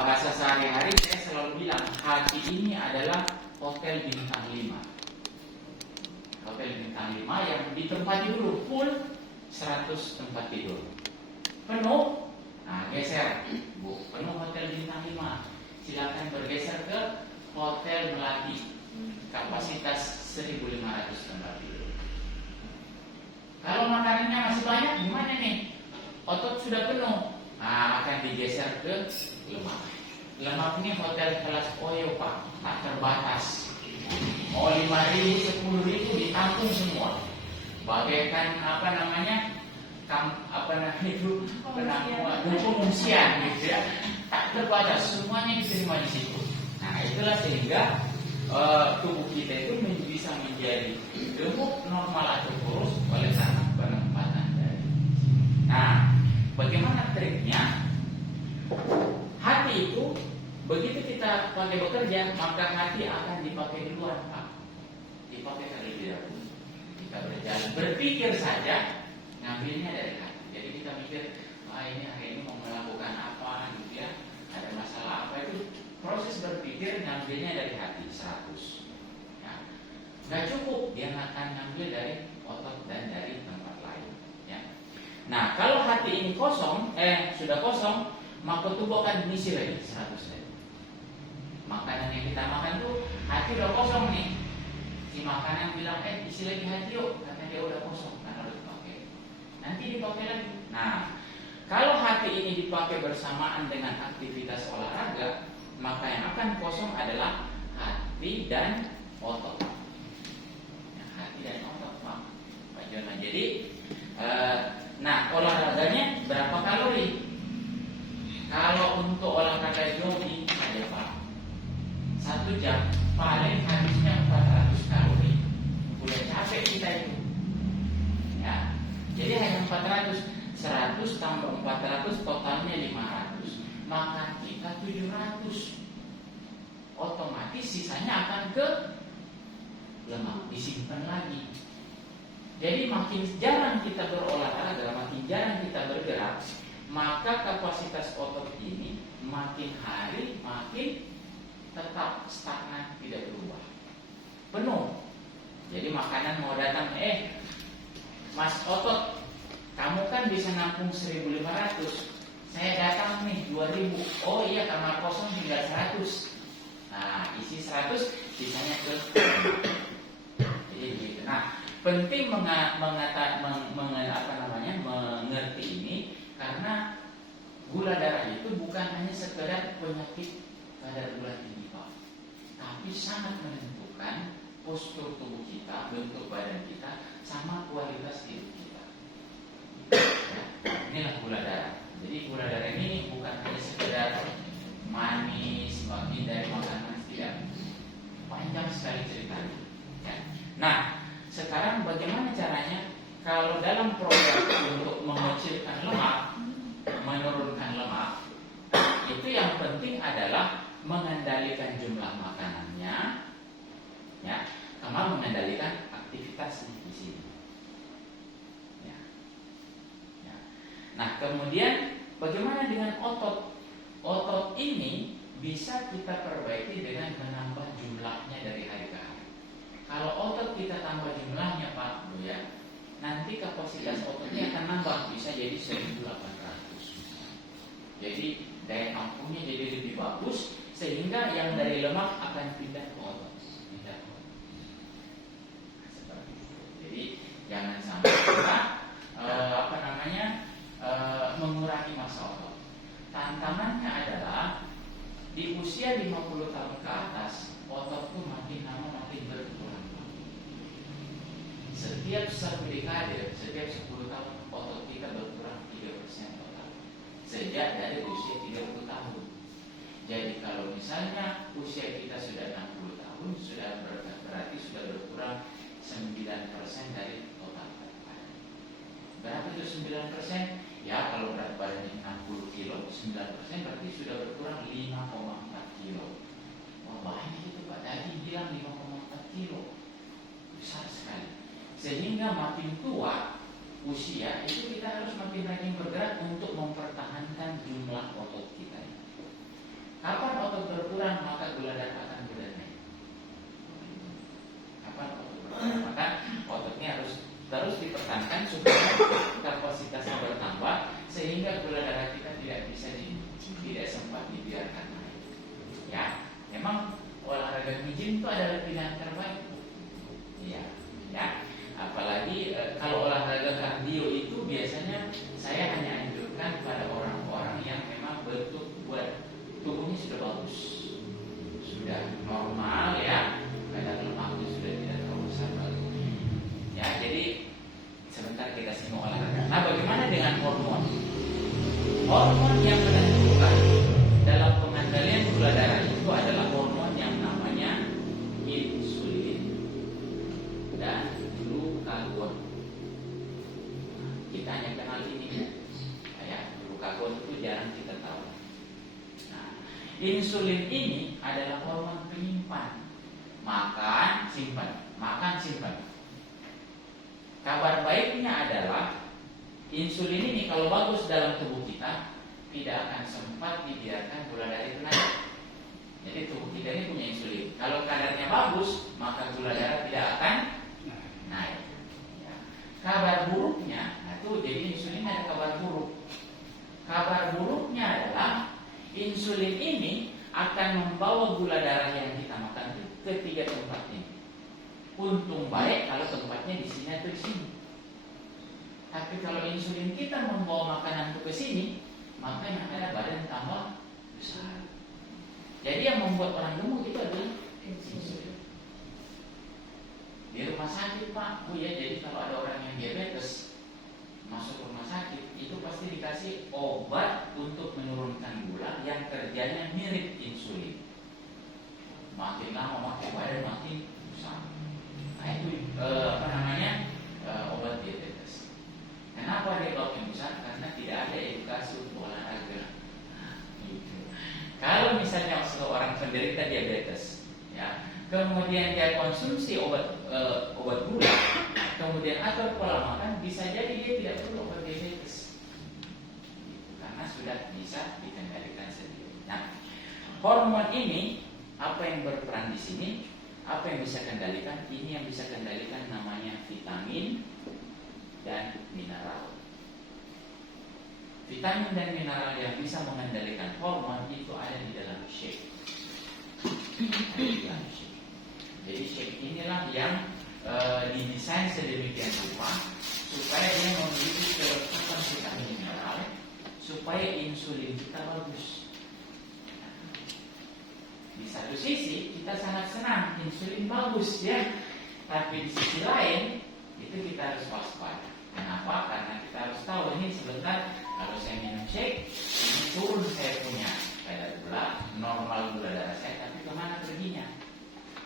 bahasa sehari-hari saya selalu bilang hati ini adalah hotel bintang 5. Hotel bintang 5 yang ditempati dulu full 100 tempat tidur. Penuh, nah geser, Bu, penuh hotel bintang 5. Silakan bergeser ke hotel Melati, kapasitas 1.500 tempat tidur. Kalau makanannya masih banyak, gimana nih? Otot sudah penuh, nah akan digeser ke lemak. Lemak ini hotel kelas Oyo Pak, tak terbatas. Mau 5.000, 10.000 ditampung semua. Bagaikan pengungsian gitu ya, tak terbatas, semuanya diterima di situ. Nah itulah sehingga tubuh kita itu bisa menjadi gemuk, normal atau kurus oleh karena penempatan dari. Nah, bagaimana triknya? Hati itu begitu kita pakai bekerja, maka hati akan dipakai duluan, Pak. Dipakai terlebih dahulu. Kita berjalan, berpikir saja, ngambilnya dari hati. Jadi kita mikir, ini hari ini mau melakukan apa, gitu ya, ada masalah apa, itu proses berpikir ngambilnya dari hati 100. Ya. Nggak cukup, dia akan ngambil dari otot dan dari tempat lain. Ya. Nah, kalau hati ini kosong, sudah kosong, maka tubuh akan mengisi lagi 100 lagi. Makanan yang kita makan tuh hati udah kosong nih. Si makanan bilang, isi lagi hati yuk, karena dia udah kosong, karena udah dipakai. Nanti dipakai lagi. Nah, kalau hati ini dipakai bersamaan dengan aktivitas olahraga, maka yang akan kosong adalah hati dan otot. Ya, hati dan otot, Pak Jonan. Jadi, olahraganya berapa kalori? Kalau untuk olahraga jogging aja Pak, 1 jam paling habisnya 400 kalori. Udah capek kita itu. Ya, jadi hanya 400, 100 tambah 400 totalnya 500. Maka kita 700. Otomatis sisanya akan ke lemak, disimpan lagi. Jadi makin jarang kita berolahraga, makin jarang kita bergerak, maka kapasitas otot ini makin hari makin tetap stagnan, tidak berubah, penuh. Jadi makanan mau datang, Mas otot, kamu kan bisa nampung 1.500, saya datang nih 2.000. Oh iya, kamar kosong tinggal 100. Nah, isi 100, sisanya ke. Jadi begitu. Nah, penting mengerti ini karena gula darah itu bukan hanya sekedar penyakit kadar gula tinggi, Pak, tapi sangat menentukan postur tubuh kita, bentuk badan kita, sama kualitas hidup kita. Ya, inilah gula darah. Jadi gula darah ini bukan hanya sekedar manis, bagi dari makanan, tidak, panjang sekali ceritanya. Ya. Nah, sekarang bagaimana caranya? Kalau dalam program untuk mengecilkan lemak, menurunkan lemak, itu yang penting adalah mengendalikan jumlah makanannya, ya, sama mengendalikan aktivitasnya di sini. Ya. Ya. Nah, kemudian bagaimana dengan otot? Otot ini bisa kita perbaiki dengan menambah jumlahnya dari hari ke hari. Kalau otot kita tambah jumlahnya, Pak Bu, ya, nanti kapasitas ototnya akan nambah, bisa jadi 1.800. Jadi daya tampungnya jadi lebih bagus, sehingga yang dari lemak akan pindah ke otot. Seperti itu. Jadi jangan sampai kita mengurangi massa otot. Tantangannya adalah di usia 50 tahun ke atas, otot itu makin lama makin berkurang. Setiap 1 dekade, setiap 10 tahun, otot kita berkurang 3% total. Sejak dari usia 30 tahun. Jadi kalau misalnya usia kita sudah 60 tahun, sudah berarti sudah berkurang 9% dari total berat badan. Berapa itu 9%? Ya, kalau berat badannya 60 kilo, 9% berarti sudah berkurang 5,4 kilo. Wah, banyak itu Pak, tadi bilang 5,4 kilo. Besar sekali. Sehingga makin tua usia, itu kita harus makin rajin bergerak untuk mempertahankan jumlah otot kita. berkurang, maka gula darah akan mudah naik. Maka ototnya harus terus dipertahankan supaya kapasitasnya bertambah, sehingga gula darah kita tidak sempat dibiarkan naik. Ya, memang olahraga nge-gym itu adalah pilihan terbaik. Ya. Apalagi kalau olahraga kardio itu biasanya saya hanya anjurkan pada orang-orang yang memang bentuk buat tubuhnya sudah bagus, sudah normal ya, kadar lemaknya sudah tidak terlalu besar lagi. Ya, jadi sebentar kita simak olahraga. Nah, bagaimana dengan hormon? Hormon yang menentukan dalam pengendalian gula darah itu adalah hormon yang namanya insulin dan glukagon. Kita hanya kenal ini ya. Glukagon itu jarang kita tahu. Nah, insulin ini adalah hormon penyimpan. Makan, simpan. Kabar baiknya adalah insulin ini kalau bagus dalam tubuh kita tidak akan sempat dibiarkan gula darah itu naik. Jadi tubuh kita ini punya insulin. Kalau kadarnya bagus, maka gula darah tidak akan naik. Ya. Kabar buruknya, nah itu jadi insulin ada kabar buruk. Kabar buruknya adalah insulin ini akan membawa gula darah yang kita makan itu ke 3 tempat ini. Untung baik kalau tempatnya di sini atau di sini. Tapi kalau insulin kita membawa makanan itu ke sini, maka yang ada badan tambah besar. Jadi yang membuat orang gemuk itu adalah insulin. Di rumah sakit Pak, ya, jadi kalau ada orang yang diabetes masuk rumah sakit, itu pasti dikasih obat untuk menurunkan gula yang kerjanya mirip insulin. Makin lama makin badan makin besar. Nah itu obat diabetes. Kenapa dia makin besar? Karena tidak ada edukasi untuk olahraga. Gitu. Kalau misalnya seorang penderita diabetes, ya, kemudian dia konsumsi obat gula, kemudian atur pola makan, bisa jadi dia tidak perlu obat diabetes, karena sudah bisa dikendalikan sendiri. Nah, hormon ini apa yang berperan di sini? Apa yang bisa kendalikan? Ini yang bisa kendalikan namanya vitamin dan mineral. Vitamin dan mineral yang bisa mengendalikan hormon itu ada di dalam shake. Jadi shake inilah yang didesain sedemikian rupa supaya dia memiliki kelengkapan vitamin mineral, supaya insulin kita bagus. Di satu sisi kita sangat senang insulin bagus ya, tapi di sisi lain itu kita harus waspada. Kenapa? Karena kita harus tahu ini sebentar kalau saya minum shake ini turun saya punya kadar gula, normal gula darah saya, tapi kemana perginya?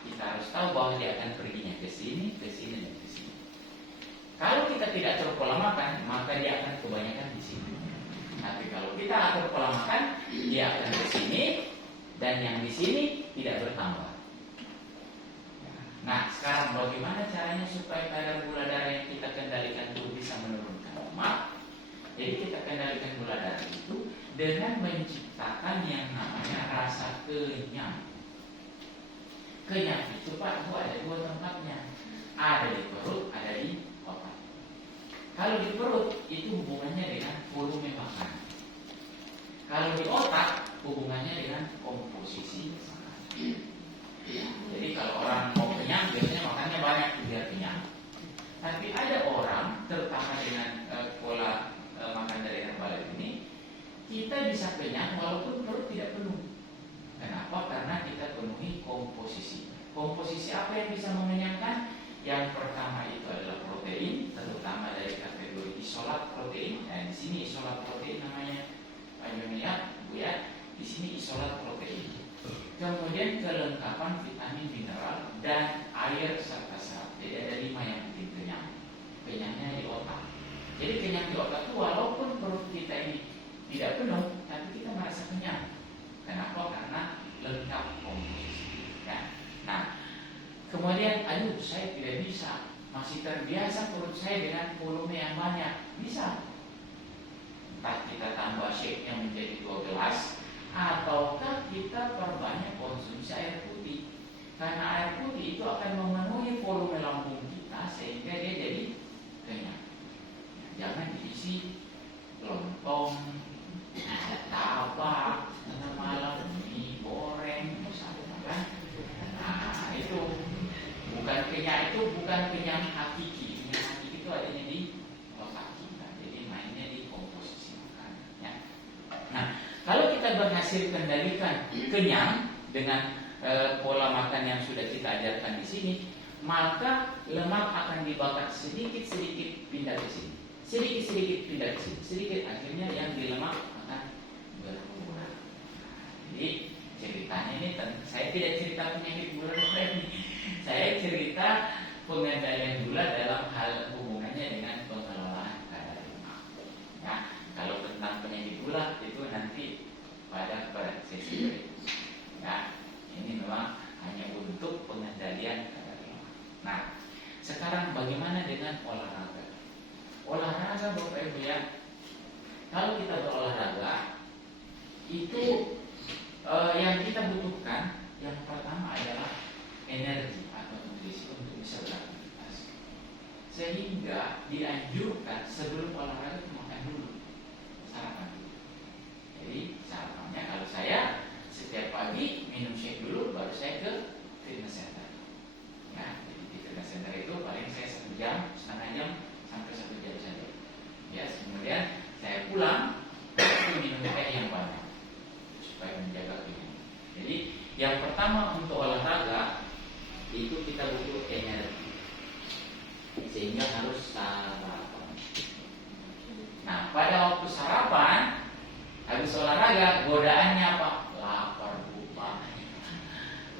Kita harus tahu bahwa dia akan perginya ke sini, dan ke sini. Kalau kita tidak atur pola makan, maka dia akan kebanyakan di sini. Tapi kalau kita atur pola makan, dia akan ke sini, dan yang di sini tidak bertambah. Nah, sekarang bagaimana caranya supaya kadar gula darah yang kita kendalikan itu bisa menurunkan lemak? Jadi kita kendalikan gula darah itu dengan menciptakan yang namanya rasa kenyang. Kenyang itu Pak, itu ada 2 tempatnya. Ada di perut, ada di otak. Kalau di perut itu hubungannya dengan volume makan. Kalau di otak hubungannya dengan komposisi makanan. Jadi kalau orang mau kenyang biasanya makannya banyak biar kenyang. Tapi ada orang terutama dengan pola makan dari herbal ini, kita bisa kenyang walaupun perut tidak penuh. Kenapa? Karena kita penuhi komposisi. Komposisi apa yang bisa mengenyangkan? Yang pertama itu adalah protein, terutama dari kategori isolat protein. Dan di sini isolat protein namanya Pak Joni ya, Bu ya. Di sini isolat protein. Kemudian kelengkapan vitamin, mineral, dan air serta serat. Jadi ada 5 yang bikin kenyang. Kenyangnya di otak. Jadi kenyang di otak itu walaupun perut kita ini tidak penuh, tapi kita merasa kenyang. Kenapa? Karena lengkap komposisi. Ya. Nah, kemudian, saya tidak bisa, masih terbiasa perut saya dengan volume yang banyak. Bisa. Entah kita tambah shake-nya menjadi 2 gelas, ataukah kita perbanyak konsumsi air putih. Karena air putih itu akan memenuhi volume lambung kita sehingga dia jadi kenyang. Jangan diisi lontong, tabak, tengah malam, mie goreng, misalnya kan. Nah, itu bukan kenyang hakiki. Kenyang hakiki itu adanya di otak kita. Jadi mainnya di komposisi makanan. Ya. Nah, kalau kita berhasil kendalikan kenyang dengan pola makan yang sudah kita ajarkan di sini, maka lemak akan dibakar sedikit-sedikit pindah ke sini. Sedikit-sedikit pindah ke sini. Sedikit, akhirnya yang di lemak akan berkurang. Jadi ceritanya ini, saya tidak cerita penyakit gula darah ini. Saya cerita pengendalian gula dalam hal hubungannya dengan pengelolaan kadar lemak. Nah, kalau tentang penyakit gula itu nanti pada sesi berikutnya. Ya, ini memang hanya untuk pengendalian kadar lemak. Nah, sekarang bagaimana dengan olahraga? Olahraga Bapak Ibu ya, kalau kita berolahraga itu yang kita butuhkan yang pertama adalah energi atau nutrisi untuk bisa beraktivitas. Sehingga dianjurkan sebelum olahraga itu makan dulu, sarapan dulu. Jadi sarapannya kalau saya setiap pagi minum shake dulu, baru saya ke fitness center. Ya, jadi di fitness center itu paling saya 1 jam, setengah jam sampai 1 jam saja. Ya, kemudian saya pulang, minum teh yang banyak supaya menjaga kenyang. Jadi yang pertama untuk olahraga itu kita butuh energi, sehingga harus sarapan. Nah, pada waktu sarapan habis olahraga, godaannya apa?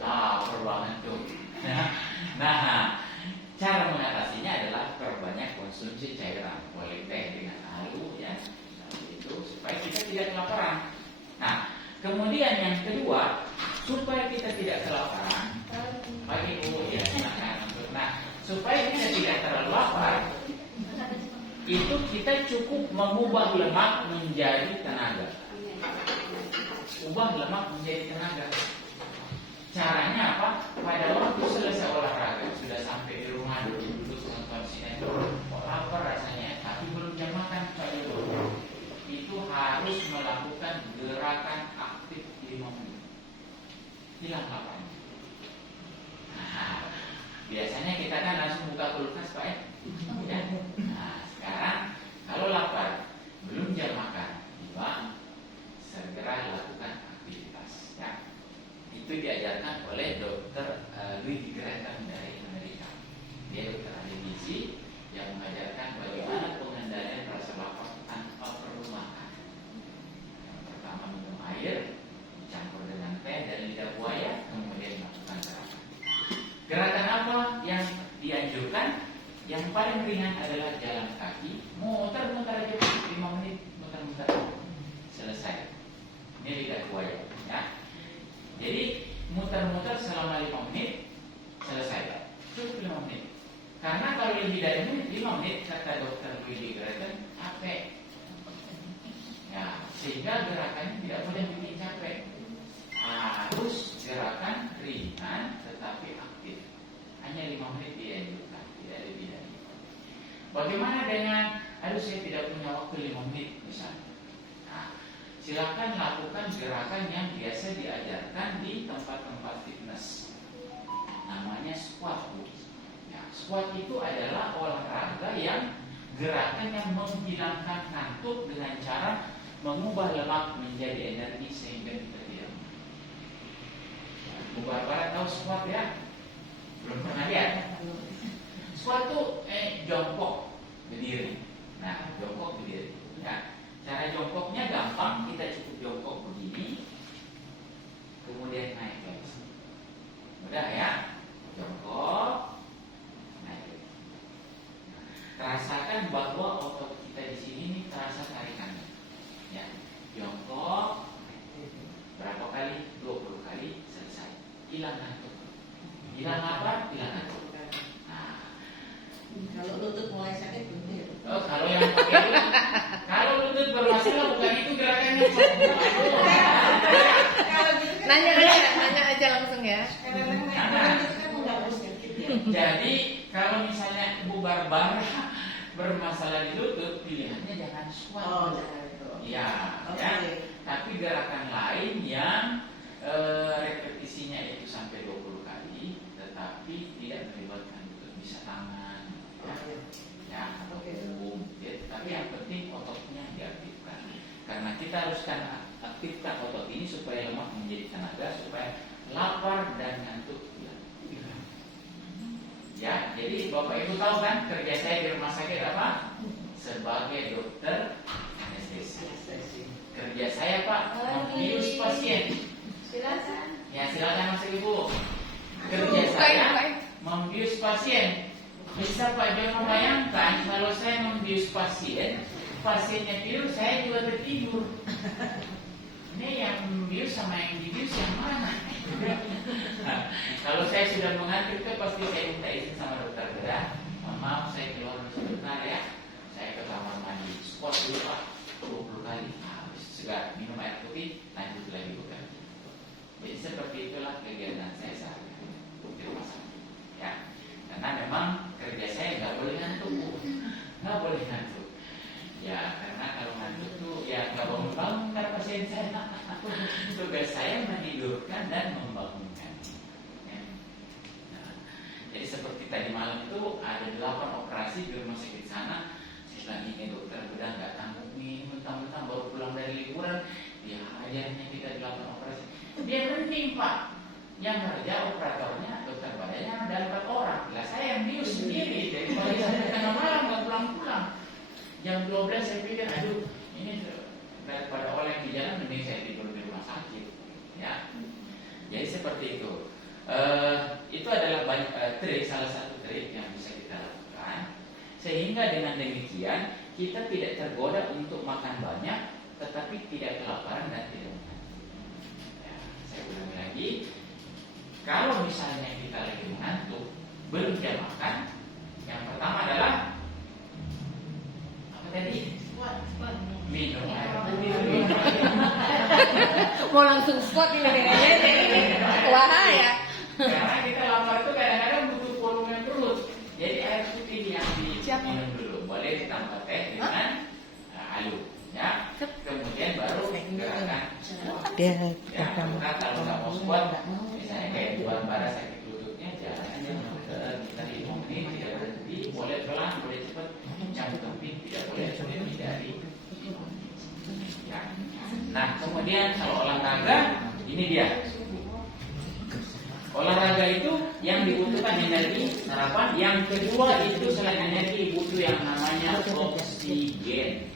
Lapar banget tuh. Nah, cara mengatasinya adalah perbanyak konsumsi cairan, boleh teh dengan halu ya, itu supaya kita tidak kelaparan. Nah, kemudian yang kedua, supaya kita tidak kelaparan, bagi ibu ya silakan. Nah, supaya kita tidak terlalu lapar, itu kita cukup mengubah lemak menjadi tenaga. Ubah lemak menjadi tenaga. Caranya apa? Pada waktu selesai olahraga, sudah sampai di rumah duduk nonton sinetron, lapar rasanya, tapi belum jam makan, itu harus melakukan gerakan aktif 5 menit. Hilang laparnya. Nah, biasanya kita kan langsung buka kulkas Pak ya. Nah, sekarang kalau lapar, belum jam makan, segera lakukan aktivitas. Ya. Itu diajarkan oleh Dr. Louis Graham dari Amerika. Dia dokter ahli gizi yang mengajarkan bagaimana pengendalian rasa lapar tanpa perlu makan. Yang pertama minum air, dicampur dengan teh dan lidah buaya, kemudian melakukan gerakan. Gerakan apa yang dianjurkan? Yang paling ringan adalah jalan kaki, muter-muter aja 5 menit, muter-muter selesai. Ini lidah buaya, ya. Jadi muter-muter selama 5 menit selesai. Cukup 5 menit. Karena kalau lebih dari 5 menit kata dokter Willy Graham capek. Ya, sehingga gerakannya tidak boleh bikin capek. Harus gerakan ringan tetapi aktif. Hanya 5 menit dianjurkan, tidak lebih dari itu. Bagaimana dengan saya tidak punya waktu 5 menit misalnya. Silakan lakukan gerakan yang biasa diajarkan di tempat-tempat fitness. Namanya squat. Ya, squat itu adalah olahraga yang gerakan yang menghilangkan kantuk dengan cara mengubah lemak menjadi energi sehingga kita tidak. Bu Barbara tahu squat ya? Belum pernah lihat? Squat itu jongkok berdiri. Nah, jongkok berdiri. Ya. Cara jongkoknya gampang, kita cukup jongkok begini, kemudian naik lagi. Mudah ya, jongkok, naik. Rasakan bahwa otot kita di sini nih terasa tarikannya. Ya, jongkok, berapa kali? 20 kali, selesai. Hilang ngantuk. Hilang apa? Hilang ngantuk. Kalau lutut mulai sakit benar. Kalau yang pakai itu, kalau lutut bermasalah bukan itu gerakannya. Kalau gitu kan ya. Jadi kalau misalnya Ibu Barbara bermasalah di lutut, pilihannya jangan squat. Oh, jangan itu. Ya, Oke. ya. Tapi gerakan lain yang repetisinya itu sampai 20 kali, tetapi tidak melibatkan lutut, bisa tangan, ya, atau punggung. Ya, tapi yang penting ototnya diaktifkan. Karena kita harus aktifkan otot ini supaya lemak menjadi tenaga, supaya lapar dan ngantuk hilang. Ya, jadi Bapak Ibu tahu kan kerja saya di rumah sakit apa? Sebagai dokter anestesi. Kerja saya Pak membius pasien. Silakan. Ya silakan Mas Ibu. Kerja saya membius pasien. Bisa Pak Jo membayangkan kalau saya membius pasien, pasiennya tidur, saya juga tertidur. Ini yang membius sama yang dibius yang mana? Nah, kalau saya sudah mengantuk itu pasti saya minta izin sama dokter bedah. Maaf saya keluar sebentar ya. Saya ke kamar mandi. Squat dulu Pak 20 kali. Habis segar minum air putih, lanjut lagi bekerja. Jadi seperti itulah kegiatan saya sehari-hari di rumah sakit. Ya, karena memang kerja saya nggak boleh ngantuk, nggak boleh ngantuk. Ya, karena kalau ngantuk tuh ya nggak bangun-bangun karena pasien saya. Tugas saya menidurkan dan membangunkan. Ya. Nah, jadi seperti tadi malam itu ada 8 operasi di rumah sakit sana. Saya bilang ini dokter bedah nggak tanggung nih, mentang-mentang baru pulang dari liburan, ya ajarnya kita 8 operasi. Dia penting Pak. Yang kerja operatornya dokter bedahnya ada 4 orang. Lah saya yang bius sendiri dari pagi sampai tengah malam nggak pulang-pulang. Jam 12 saya pikir aduh ini daripada oleh di jalan mending saya tidur di rumah sakit. Ya. Jadi seperti itu. Itu adalah banyak trik, salah satu trik yang bisa kita lakukan. Sehingga dengan demikian kita tidak tergoda untuk makan banyak, tetapi tidak kelaparan dan tidak mengantuk. Ya, saya ulangi lagi. Kalau misalnya kita lagi mengantuk, belum jam makan, yang pertama adalah apa tadi? Minum air putih. Mau langsung squat ini bahaya. Karena kita lapar itu kadang-kadang butuh volume perut. Jadi air putih yang diminum dulu. Boleh ditambah teh dengan halu. Ya. Kemudian baru gerakan squat. Ya, karena kalau nggak mau squat, misalnya kayak di Barbara sakit lututnya, jalan aja muter, kita 5 menit, tidak berhenti, boleh pelan, boleh cepat, yang penting tidak boleh lebih dari. Ya. Nah, kemudian kalau olahraga, ini dia. Olahraga itu yang dibutuhkan energi, sarapan. Yang kedua itu selain energi butuh yang namanya oksigen.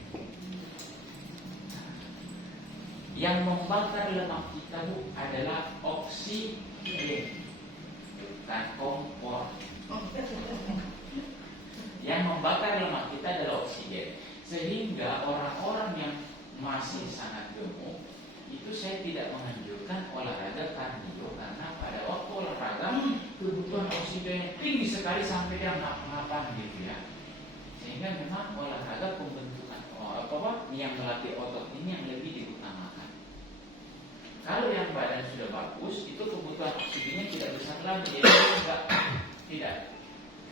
Yang membakar lemak kita Bu adalah oksigen, bukan kompor. Yang membakar lemak kita adalah oksigen. Sehingga orang-orang yang masih sangat gemuk itu saya tidak menganjurkan olahraga kardio, karena pada waktu olahraga kebutuhan oksigennya tinggi sekali sampai dia ngap-ngapan gitu ya. Sehingga memang olahraga pembentukan yang melatih otot ini yang lebih diutamakan. Kalau yang badan sudah bagus, itu kebutuhan oksigennya tidak besar lagi, jadi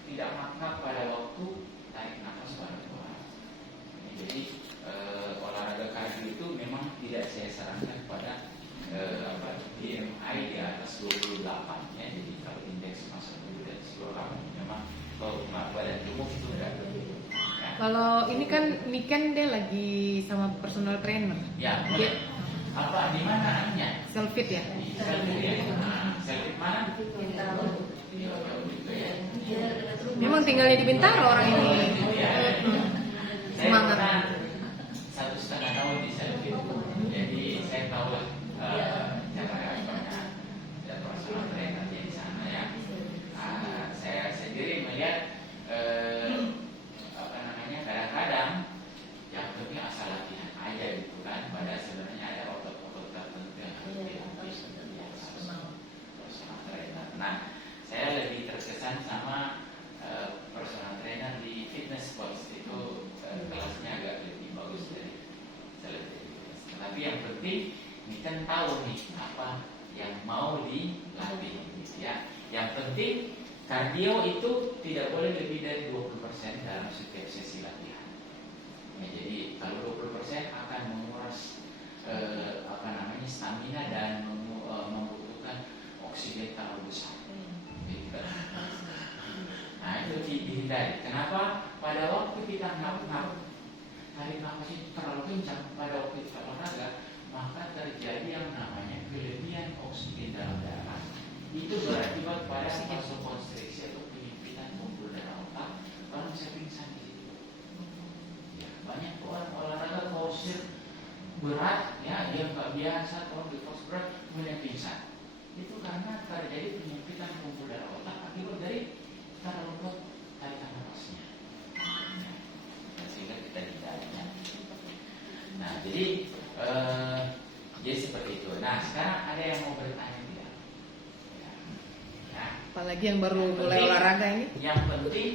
tidak ngap-ngap pada waktu tarik nafas pada bawah. Jadi olahraga kardio itu memang tidak saya sarankan pada BMI di atas 28 ya. Jadi kalau indeks massa tubuh di atas 28 memang kalau badan gemuk itu enggak. Ya. Kalau ini kan dia lagi sama personal trainer. Ya. Apa di mana anunya? Selfit ya. Selfit ya. Selfit mana? Bintaro. Gitu ya. Memang tinggalnya di Bintaro orang ini. Ya. Saya Semangat. pernah 1,5 tahun di Selfit, jadi saya tahu lah cara personal trainer di sana ya. Saya sendiri melihat kadang-kadang yang penting asal latihan aja gitu kan. Pada sebenarnya ada otot-otot tertentu yang harus dilatih personal trainer. Nah, saya lebih terkesan sama personal trainer di fitness coach itu kelasnya agak lebih bagus dari selebriti. Tapi yang penting ini kan tahu nih penting kardio itu tidak boleh lebih dari 20% dalam setiap sesi latihan. Ya, jadi kalau 20% akan menguras stamina dan membutuhkan oksigen terlalu besar. Gitu. Nah itu dihindari. Kenapa? Pada waktu kita tarik nafas itu terlalu kencang pada waktu kita olahraga, maka terjadi yang namanya kelebihan oksigen dalam darah. Itu berakibat pada vasokonstriksi atau penyempitan pembuluh darah otak. Orang bisa pingsan di situ. Ya, banyak orang olahraga posir berat, ya dia nggak biasa, kalau di pos berat kemudian pingsan. Itu karena terjadi penyempitan pembuluh darah otak akibat dari terlalu kuat tarikan nafasnya. Sehingga kita hindarinya. Nah, jadi seperti itu. Nah, sekarang ada yang mau bertanya tidak? Ya. Apalagi yang baru mulai olahraga ini. Yang penting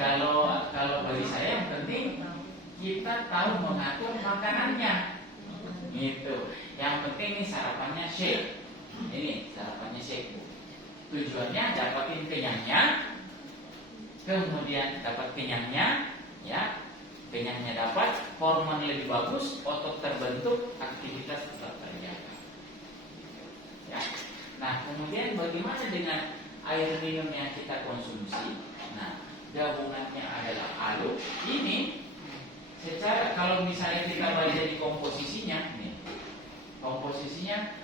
kalau bagi saya yang penting kita tahu mengatur makanannya. Gitu. Yang penting nih sarapannya shake. Ini sarapannya shake. Tujuannya dapatin kenyangnya, kemudian dapat kenyangnya, ya. Kenyangnya dapat, hormon lebih bagus, otot terbentuk, aktivitas tetap terjaga. Ya. Nah, kemudian bagaimana dengan air minum yang kita konsumsi? Nah, gabungannya adalah ALO. Ini secara kalau misalnya kita baca di komposisinya, nih, komposisinya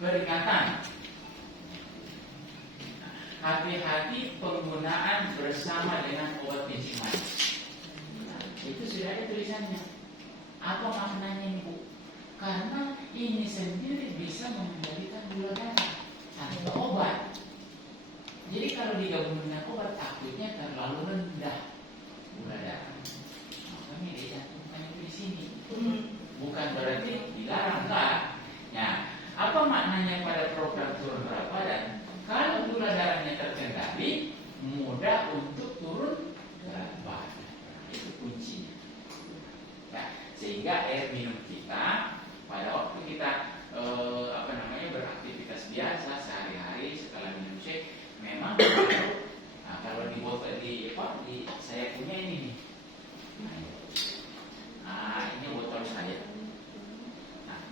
peringatan. Hati-hati penggunaan bersama dengan obat kencing manis. Nah, itu sudah ada tulisannya. Apa maknanya ini, Bu? Karena ini sendiri bisa mengendalikan gula darah tanpa obat. Jadi kalau digabung dengan obat takutnya terlalu rendah gula darah. Makanya dicantumkan itu di sini. Bukan berarti dilarang, enggak. Nah, apa maknanya pada program turun berat badan? Kalau gula darahnya terkendali, mudah untuk turun berat badan. Itu kuncinya. Ya, sehingga air minum kita pada waktu kita beraktivitas biasa sehari-hari setelah minum shake memang kalau di botol di saya punya ini nih. Ini botol saya. Nah,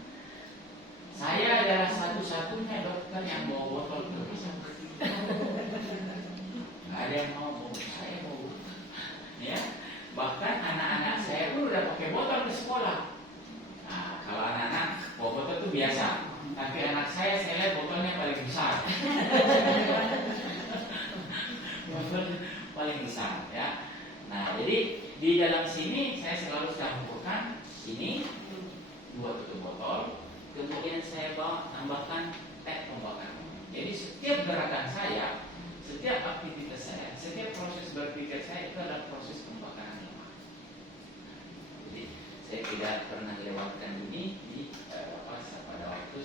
saya adalah satu-satunya dokter yang bawa botol itu. Nggak ada yang mau saya mau. Ya, bahkan anak-anak saya pun udah pakai botol ke sekolah. Nah, kalau anak-anak bawa botol itu biasa. Tapi anak saya lihat botolnya paling besar. Botol paling besar, ya. Nah, jadi di dalam sini saya selalu campurkan ini 2 tutup botol, kemudian saya tambahkan teh pembakar. Jadi setiap gerakan saya, setiap aktivitas saya, setiap proses berpikir saya itu adalah proses pembakaran lemak. Jadi saya tidak pernah lewatkan ini di pada waktu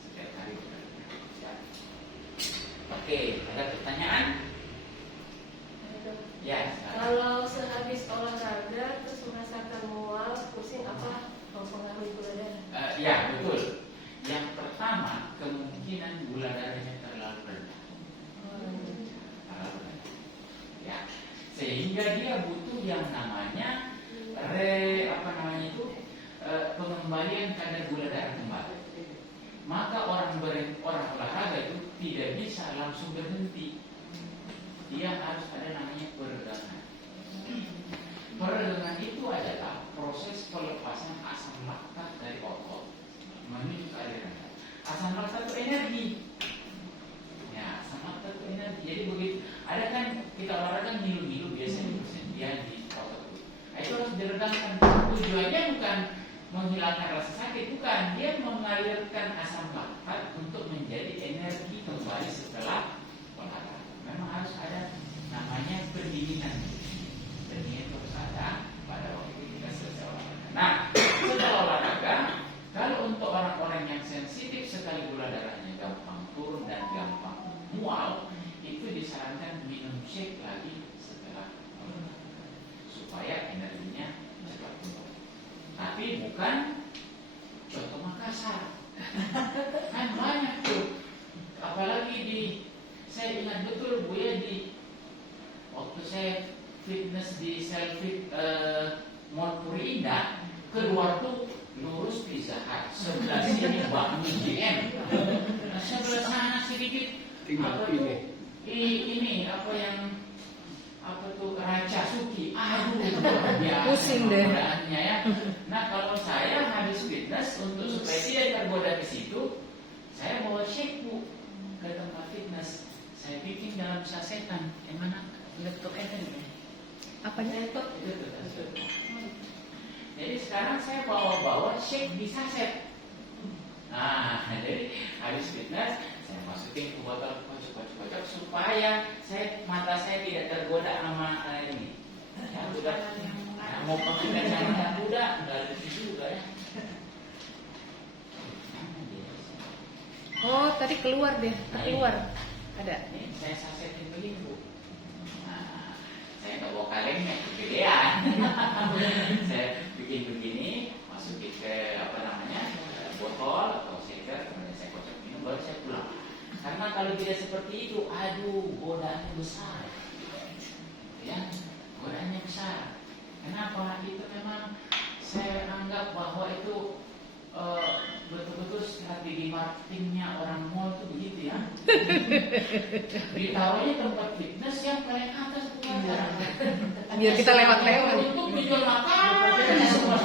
setiap hari. Ya. Oke, ada pertanyaan? Ya. Kalau sehabis olahraga terus merasakan mual, pusing, apa mempengaruhi gula darah? Ya, betul. Yang pertama, kemungkinan gula darahnya terlalu rendah. Ya. Sehingga dia butuh yang namanya pengembalian kadar gula darah kembali. Maka orang olahraga itu tidak bisa langsung berhenti. Dia harus ada namanya peregangan. Peregangan itu adalah proses pelepasan asam laktat dari otot menuju ke aliran. Asam laktat itu energi. Ya, asam laktat itu energi. Jadi begitu ada kan kita olahraga ngilu-ngilu biasanya persendian di otot itu. Nah, itu harus diregangkan. Tujuannya bukan menghilangkan rasa sakit, bukan. Dia mengalirkan asam laktat untuk menjadi energi kembali setelah olahraga. Memang harus ada namanya pendinginan. Pendinginan itu harus ada pada waktu kita selesai olahraga. Nah, setelah olahraga, kalau untuk orang-orang yang sensitif sekali gula darahnya gampang turun dan gampang mual, itu disarankan minum shake lagi setelah olahraga supaya energinya cepat turun. Tapi bukan contoh Makassar. Kan banyak tuh Saya ingat betul Bu ya, di waktu saya fitness di Selfit Mall Puri Indah, keluar tuh lurus Pizza Hut, sebelah sini Bakmi GM, sebelah sana sedikit apa tuh ini apa yang apa tuh Raja Suki, aduh luar biasa Pusing deh. godaannya ya. Nah kalau saya habis fitness untuk supaya tidak tergoda ke situ, saya bawa shake Bu ke tempat fitness. Saya bikin dalam sasetan, yang mana laptop Eden ya. Apanya? Laptop itu tuh. Jadi sekarang saya bawa shake di saset. Nah, jadi habis fitness saya masukin ke botol kocok supaya mata saya tidak tergoda sama ini. Ya udah, mau pakai kacamata kuda nggak lucu juga ya. Oh, tadi keluar deh, keluar. Ada. Ini saya sasetin begini Bu. Nah, saya nggak bawa kalengnya, kegedean. Saya bikin begini, masukin ke apa namanya botol atau shaker, kemudian saya kocok minum, baru saya pulang. Karena kalau tidak seperti itu, aduh, godaannya besar, ya, godaannya besar. Kenapa? Itu memang saya anggap bahwa itu betul-betul strategi marketingnya orang mall itu begitu ya. Ditaruhnya tempat fitness yang paling atas bukan Biar kita lewat-lewat. untuk menjual makanan semua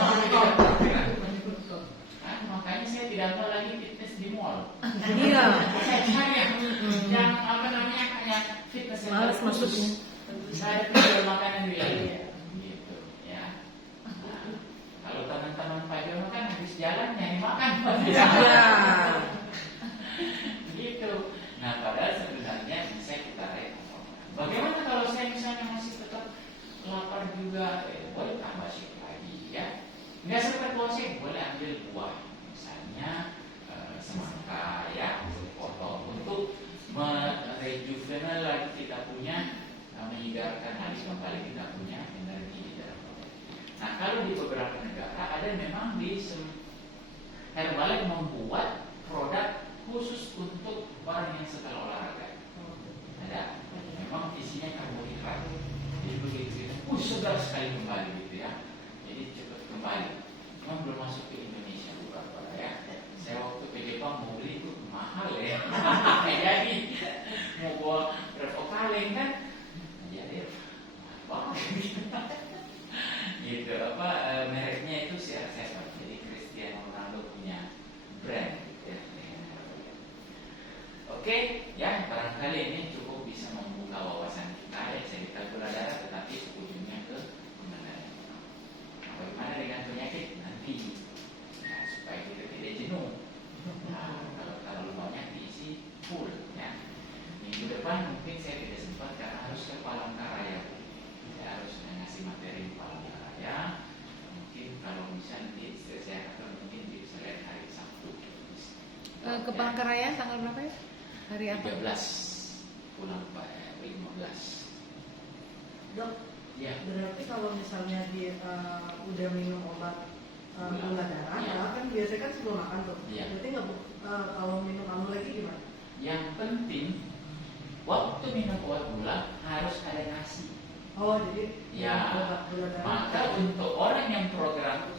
makanya saya tidak mau lagi fitness di mall. Iya. Saya cari yang apa namanya kayak fitness yang Males masuknya. saya menjual makanan di wilayah gitu ya. Nah, kalau teman-teman Pak Jono kan habis jalan nyari makan Pak. Iya. Gitu. Nah padahal sebenarnya bisa kita rekor. Bagaimana kalau saya misalnya masih tetap lapar juga, boleh tambah shake lagi ya. Nggak seperti shake, boleh ambil buah, misalnya semangka ya, potong untuk merejuvenate lagi kita punya, menyegarkan lagi kembali kita punya energi di dalam tubuh. Nah kalau di beberapa negara ada memang di Herbalife membuat produk khusus untuk orang yang setelah olahraga. Ada, memang isinya karbohidrat. Jadi begitu, segar sekali kembali gitu ya. Jadi cepat kembali. Memang belum masuk ke Indonesia bukan Pak ya. Saya waktu ke Jepang mau beli itu mahal ya. Jadi mau bawa berapa kaleng kan? Jadi mahal banget. Gitu apa mereknya itu CR7. Jadi Cristiano Ronaldo punya brand gitu ya. Oke, ya barangkali ini cukup bisa membuka wawasan kita ya cerita gula darah, tetapi ujungnya ke pengendalian. Nah, bagaimana dengan penyakit nanti? Nah, supaya kita tidak jenuh. Nah, kalau terlalu banyak diisi full ya. Minggu depan mungkin saya tidak sempat karena harus ke Palangkaraya. Saya harus ngasih materi di Palangkaraya. Mungkin kalau bisa nanti saya akan mungkin bisa lihat hari Sabtu. Ke Palangkaraya tanggal berapa ya? Hari apa? 13 pulang Pak 15. Dok, Ya. berarti kalau misalnya dia udah minum obat gula darah, Ya. kan biasanya kan sebelum makan tuh. Ya. Berarti nggak kalau minum anu lagi gimana? Yang penting waktu minum obat gula harus ada nasi. Oh, jadi Ya. obat gula darah. Maka untuk orang yang program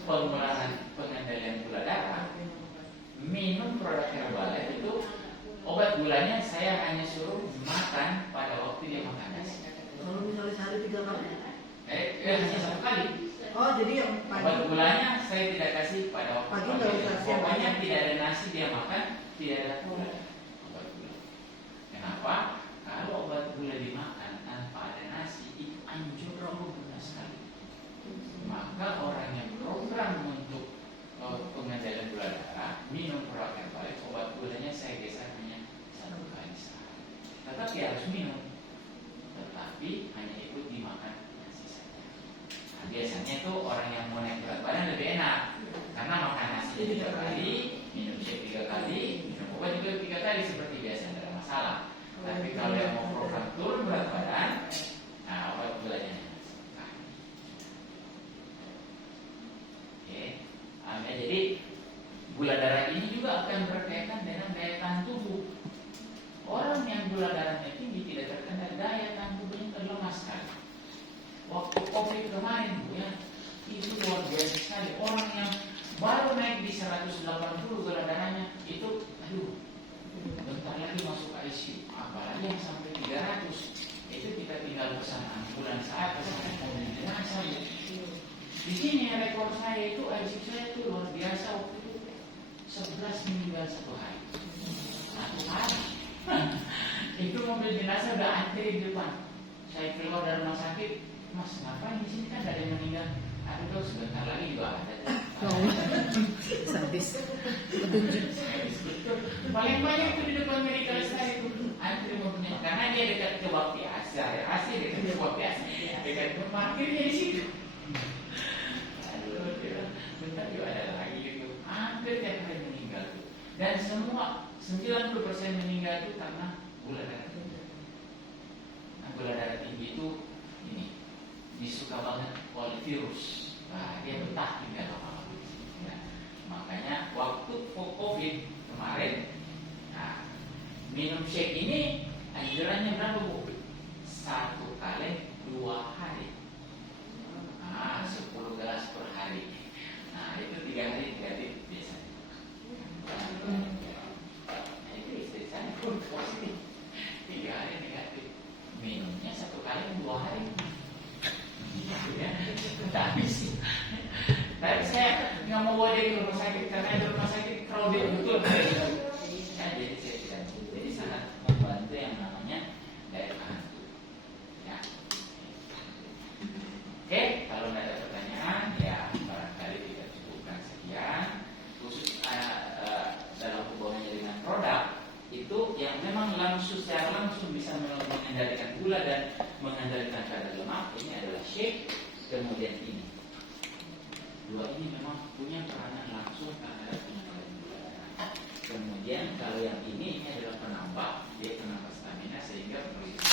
pengendalian gula darah, minum produk Herbalife itu obat gulanya saya hanya suruh makan pada waktu dia makan nasi. Kalau misalnya sehari 3 kali. Hanya 1 kali. Oh, jadi yang Obat pagi. gulanya saya tidak kasih pada waktu Pagi nggak usah siang. pokoknya tidak ada nasi dia makan, tidak ada gula. Obat gula. Kenapa? Kalau obat gula dimakan tanpa ada nasi itu anjlok gula sekali. Maka orang yang program untuk pengendalian gula darah minum produk Herbalife, obat gulanya saya geser hanya 1 kali sehari. Tetapi harus minum. Tetapi hanya ikut dimakan nasi saja. Nah, biasanya tuh orang yang mau naik berat badan lebih enak karena makan nasi 3 kali, minum shake 3 kali, minum obat juga 3 kali seperti biasa, tidak ada masalah. Tapi kalau yang mau program turun berat badan, nah obat gulanya hanya sekali. Oke, jadi gula darah ini juga akan berkaitan dengan daya tahan tubuh. Orang yang gula darahnya tinggi tidak terkendali, daya tahan tubuhnya terlemah sekali. Waktu COVID kemarin Bu ya, itu luar biasa sekali. Orang yang baru naik di 180 gula darahnya itu, aduh, bentar lagi masuk ICU. Apalagi yang sampai 300, itu kita tinggal pesan ambulans saat pesan mobil jenazah. Di sini rekor saya itu ICU saya itu luar biasa, waktu itu 11 meninggal satu hari. Satu hari. Itu mobil jenazah udah antri di depan. Saya keluar dari rumah sakit, Mas ngapain di sini kan ada yang meninggal? Aduh sebentar lagi juga ada. Sadis. Petunjuk. Paling banyak itu di depan medical saya itu antri mobilnya, karena dia dekat ke Bakti Asa, ya asli dekat ke Bakti Asa, dekat ke parkirnya di situ. Aduh, bentar juga ada lagi gitu. Hampir tiap hari meninggal tuh. Dan semua 90% meninggal itu karena gula darah tinggi. Nah, gula darah tinggi itu ini disuka banget oleh virus. Nah, dia betah tinggal lama-lama. Nah, makanya waktu COVID kemarin, nah, minum shake ini anjurannya berapa Bu? 1 kali 2 hari. Nah, 10 gelas per hari. Nah, itu 3 hari negatif biasanya. Nah, itu istri saya pun positif. 3 hari negatif. Minumnya 1 kali 2 hari. Ya, tapi sih. Tapi saya nggak mau bawa dia ke rumah sakit karena di rumah sakit crowded betul. Ya, jadi saya tidak. Jadi sangat membantu yang namanya daya tahan tubuh. Ya. Oke, kalau nggak ada pertanyaan, ya barangkali kita cukupkan sekian. Khusus dalam hubungannya dengan produk itu yang memang secara langsung bisa mengendalikan gula dan mengendalikan kadar lemak, ini adalah shake, kemudian ini. Dua ini memang punya peranan langsung terhadap pengendalian gula darah. Kemudian kalau yang ini adalah penambah, dia penambah stamina sehingga berisi